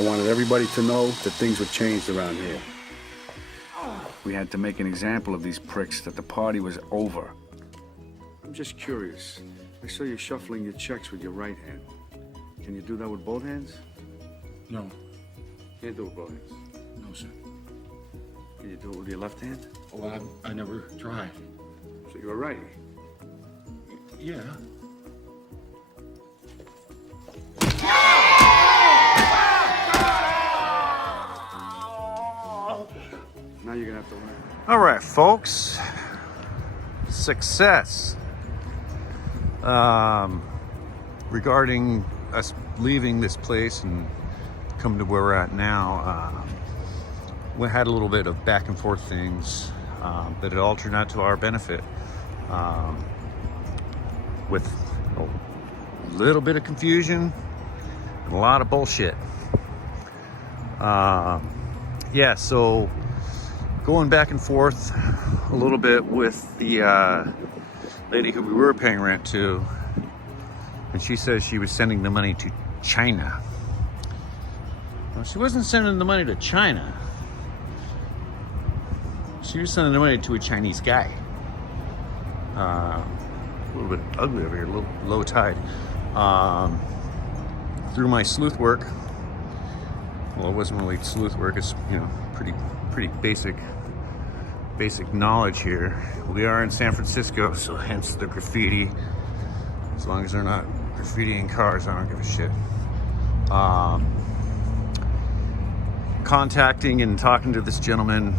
I wanted everybody to know that things were changed around here. We had to make an example of these pricks, that the party was over. I'm just curious. I saw you shuffling your checks with your right hand. Can you do that with both hands? No. Can't do it with both hands. No, sir. Can you do it with your left hand? Oh, I never tried. So you're a righty. Yeah. Now you're gonna have to learn. All right, folks. Success. Regarding us leaving this place and coming to where we're at now, we had a little bit of back and forth things, but it all turned out to our benefit. With a little bit of confusion and a lot of bullshit. Yeah, so going back and forth a little bit with the lady who we were paying rent to, and she says she was sending the money to China. Well, she wasn't sending the money to China. She was sending the money to a Chinese guy. A little bit ugly over here, a little low tide. Through my sleuth work, well, it wasn't really sleuth work, it's, you know, pretty basic knowledge here. We are in San Francisco, so hence the graffiti. As long as they're not graffitiing cars, I don't give a shit. Contacting and talking to this gentleman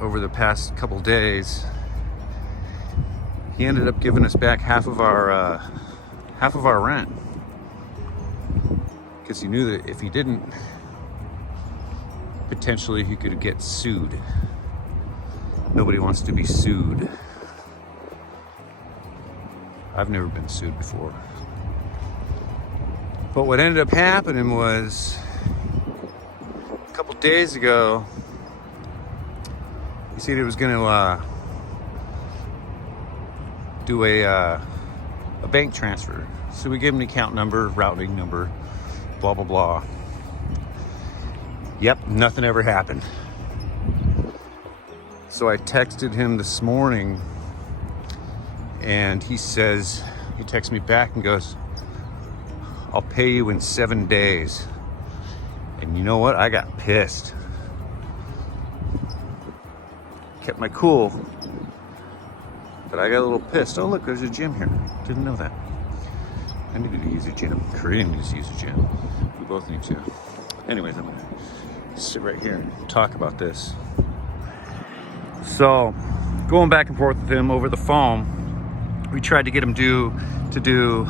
over the past couple days, he ended up giving us back half of our rent, because he knew that if he didn't, potentially he could get sued. Nobody wants to be sued. I've never been sued before. But what ended up happening was, a couple days ago, he said he was going to do a bank transfer. So we gave him the account number, routing number, blah, blah, blah. Yep, nothing ever happened. So I texted him this morning, and he texts me back and goes, "I'll pay you in 7 days." And you know what? I got pissed. Kept my cool, but I got a little pissed. Oh, look, there's a gym here. Didn't know that. I needed to use a gym. Korean needs to use a gym. We both need to. Anyways, I'm gonna sit right here and talk about this. So, going back and forth with him over the phone, we tried to get him to do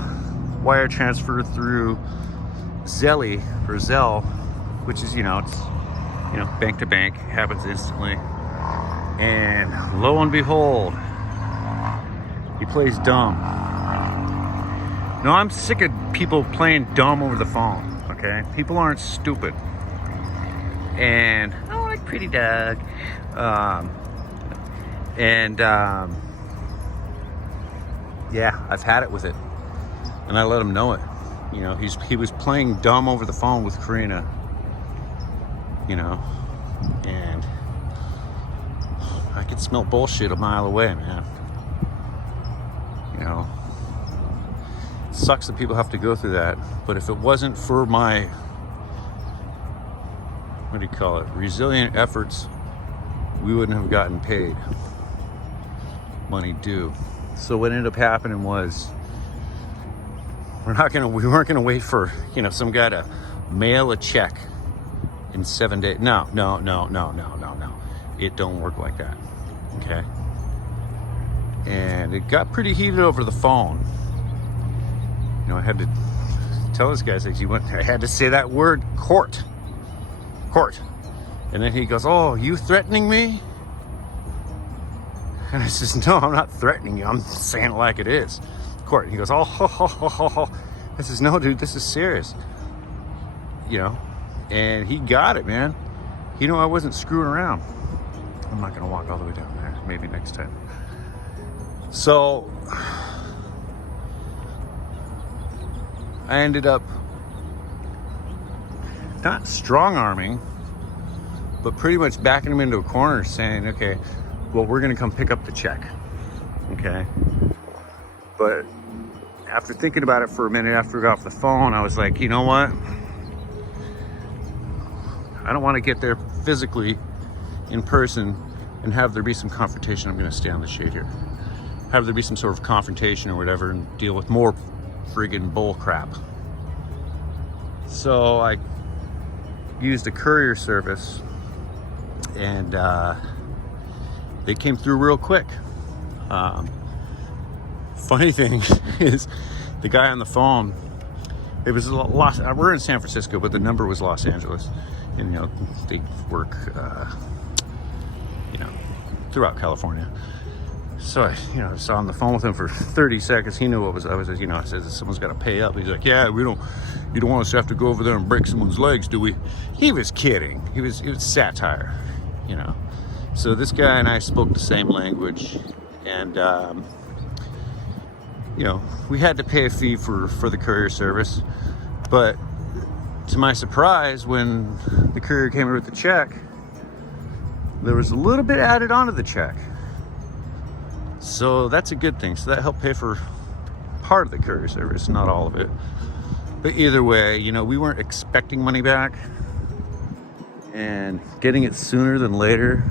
wire transfer through Zelly or Zelle, which is, it's bank to bank, happens instantly. And lo and behold, he plays dumb. No, I'm sick of people playing dumb over the phone, okay? People aren't stupid. And I like Pretty Doug. Yeah, I've had it with it. And I let him know it. He was playing dumb over the phone with Karina. And I could smell bullshit a mile away, man. It sucks that people have to go through that. But if it wasn't for my, resilient efforts, we wouldn't have gotten paid money due. So what ended up happening was, we weren't gonna wait for some guy to mail a check in 7 days. No. It don't work like that. Okay. And it got pretty heated over the phone. I had to tell this guy, I had to say that word, court. And then he goes, "Oh, you threatening me?" And I says, "No, I'm not threatening you. I'm saying it like it is. Court." And he goes, "Oh, ho, ho, ho, ho, ho." I says, "No, dude, this is serious." And he got it, man. I wasn't screwing around. I'm not gonna walk all the way down there. Maybe next time. So I ended up not strong arming, but pretty much backing him into a corner saying, okay, well, we're gonna come pick up the check, okay? But after thinking about it for a minute after we got off the phone, I was like, you know what? I don't wanna get there physically in person and have there be some confrontation. I'm gonna stay on the shade here. Have there be some sort of confrontation or whatever and deal with more friggin' bull crap. So I used a courier service and they came through real quick. Funny thing is the guy on the phone, it was we're in San Francisco, but the number was Los Angeles. And you know, they work throughout California. So I, was on the phone with him for 30 seconds. He knew what I was, I said, someone's got to pay up. He's like, yeah, you don't want us to have to go over there and break someone's legs, do we? He was kidding. It was satire, So this guy and I spoke the same language, and we had to pay a fee for the courier service. But to my surprise, when the courier came in with the check, there was a little bit added onto the check. So that's a good thing. So that helped pay for part of the courier service, not all of it. But either way, we weren't expecting money back, and getting it sooner than later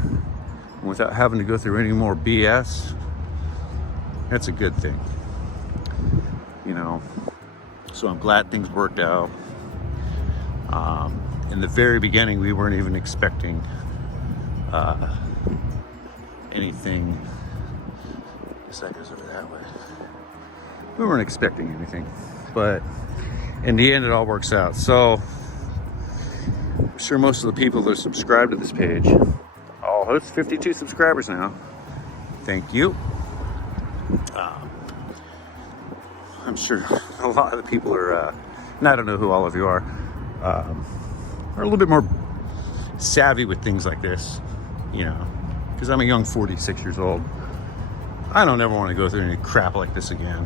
without having to go through any more BS, that's a good thing. So I'm glad things worked out. In the very beginning, we weren't even expecting anything. That goes over that way. We weren't expecting anything, but in the end, it all works out. So I'm sure most of the people that are subscribed to this page, it's 52 subscribers now. Thank you. I'm sure a lot of the people are, and I don't know who all of you are a little bit more savvy with things like this, because I'm a young 46 years old. I don't ever want to go through any crap like this again,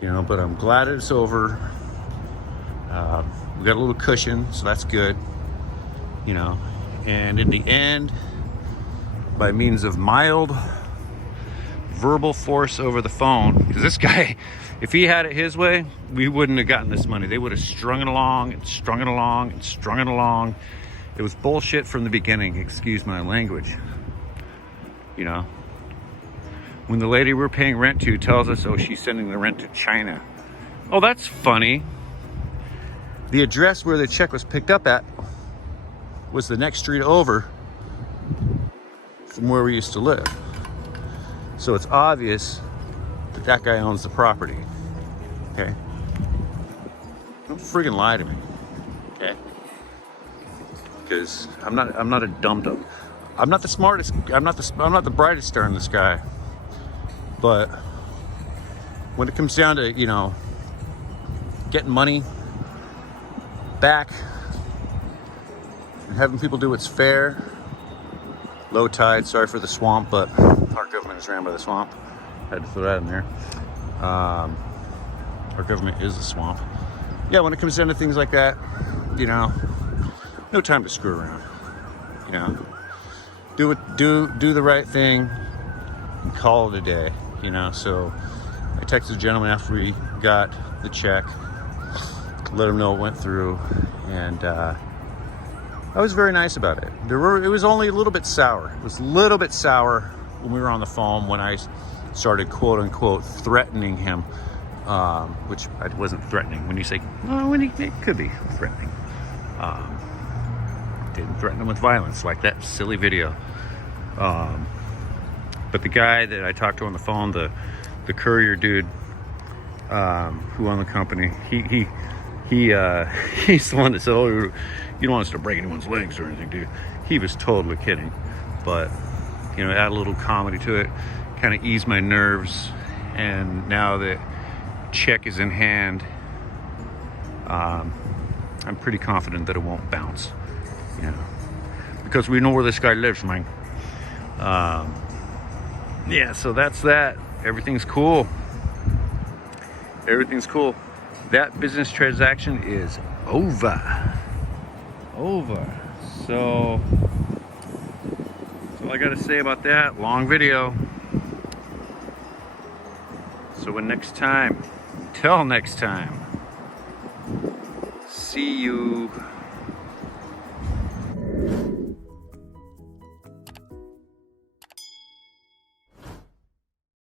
but I'm glad it's over. We got a little cushion, so that's good, and in the end, by means of mild verbal force over the phone, because this guy, if he had it his way, we wouldn't have gotten this money. They would have strung it along and strung it along and strung it along. It was bullshit from the beginning, excuse my language. When the lady we're paying rent to tells us, oh, she's sending the rent to China. Oh, that's funny. The address where the check was picked up at was the next street over from where we used to live. So it's obvious that that guy owns the property. Okay? Don't friggin' lie to me. Okay? Because I'm not a dumb. I'm not the smartest. I'm not the brightest star in the sky. But when it comes down to, getting money back and having people do what's fair, low tide, sorry for the swamp, but our government is ran by the swamp. Had to throw that in there. Our government is a swamp. Yeah, when it comes down to things like that, no time to screw around. Do the right thing and call it a day. So I texted the gentleman after we got the check, let him know it went through, and I was very nice about it. It was only a little bit sour. It was a little bit sour when we were on the phone, when I started quote unquote threatening him, which I wasn't threatening. When you say, it could be threatening. Didn't threaten him with violence like that silly video. But the guy that I talked to on the phone, the courier dude, who owned the company, he's the one that said, oh, you don't want us to break anyone's legs or anything, dude. He was totally kidding. But, add a little comedy to it, kind of ease my nerves. And now that check is in hand, I'm pretty confident that it won't bounce, because we know where this guy lives, man. Yeah, so that's that. Everything's cool. Everything's cool. That business transaction is over. over. So that's all I gotta say about that. Long video. So until next time, see you